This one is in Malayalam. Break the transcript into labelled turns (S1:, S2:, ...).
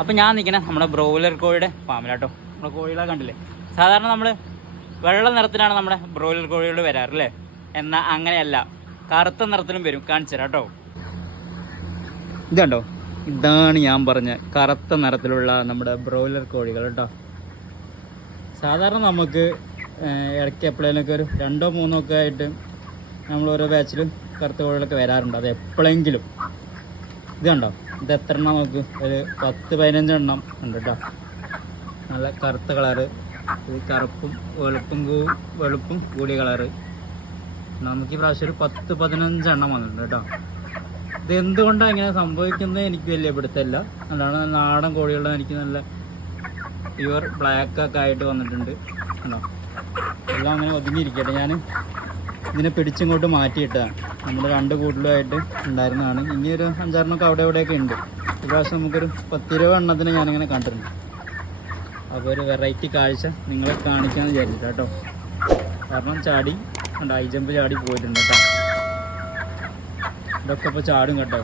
S1: അപ്പം ഞാൻ നിൽക്കണേ നമ്മുടെ ബ്രോയിലർ കോഴിയുടെ ഫാമിലാട്ടോ നമ്മുടെ കോഴികളെ കണ്ടില്ലേ? സാധാരണ നമ്മൾ വെള്ള നിറത്തിലാണ് നമ്മുടെ ബ്രോയിലർ കോഴികൾ വരാറ് അല്ലേ? എന്നാൽ അങ്ങനെയല്ല. കറുത്ത നിറത്തിലും വരും. കാണിച്ചു തരാം കേട്ടോ. ഇതുണ്ടോ ഇതാണ് ഞാൻ പറഞ്ഞ കറുത്ത നിറത്തിലുള്ള നമ്മുടെ ബ്രോയിലർ കോഴികൾ കേട്ടോ. സാധാരണ നമുക്ക് ഇടയ്ക്ക് എപ്പോഴേലൊക്കെ ഒരു രണ്ടോ മൂന്നോ ഒക്കെ ആയിട്ട് നമ്മൾ ഓരോ ബാച്ചിലും കറുത്ത കോഴികളൊക്കെ വരാറുണ്ട്. അത് എപ്പോഴെങ്കിലും. ഇത് കണ്ടോ? ഇത് എത്ര എണ്ണം നോക്ക്? ഒരു പത്ത് പതിനഞ്ചെണ്ണം ഉണ്ട് കേട്ടോ നല്ല കറുത്ത കളറ്. ഇത് കറുപ്പും വെളുപ്പും വെളുപ്പും കൂടിയ കളറ്. നമുക്ക് ഈ പ്രാവശ്യം ഒരു പത്ത് പതിനഞ്ചെണ്ണം വന്നിട്ടുണ്ട് കേട്ടോ ഇത് എന്തുകൊണ്ടാണ് ഇങ്ങനെ സംഭവിക്കുന്നത് എനിക്ക് വലിയ പിടുത്തമില്ല. അതാണ് നാടൻ കോഴികളുടെ എനിക്ക് നല്ല പ്യുവർ ബ്ലാക്ക് ഒക്കെ ആയിട്ട് വന്നിട്ടുണ്ട് കണ്ടോ എല്ലാം അങ്ങനെ ഒതുങ്ങിയിരിക്കട്ടെ ഞാൻ ഇതിനെ പിടിച്ചിങ്ങോട്ട് മാറ്റിയിട്ടാണ് നമ്മൾ രണ്ട് കൂട്ടിലുമായിട്ട് ഉണ്ടായിരുന്നതാണ്. ഇനി ഒരു അഞ്ചാറെണ്ണമൊക്കെ അവിടെ എവിടെയൊക്കെ ഉണ്ട്. ഈ പ്രാവശ്യം നമുക്കൊരു പത്തിരുപത് എണ്ണത്തിന് ഞാനിങ്ങനെ കണ്ടിട്ടുണ്ട്. അപ്പോൾ ഒരു വെറൈറ്റി കാഴ്ച നിങ്ങളെ കാണിക്കാമെന്ന് വിചാരിച്ചിട്ട് കേട്ടോ. കാരണം ചാടി ഉണ്ട് ഹൈ ജമ്പ് ചാടി പോയിട്ടുണ്ട് കേട്ടോ. ഇതൊക്കെ ഇപ്പോൾ ചാടും കേട്ടോ.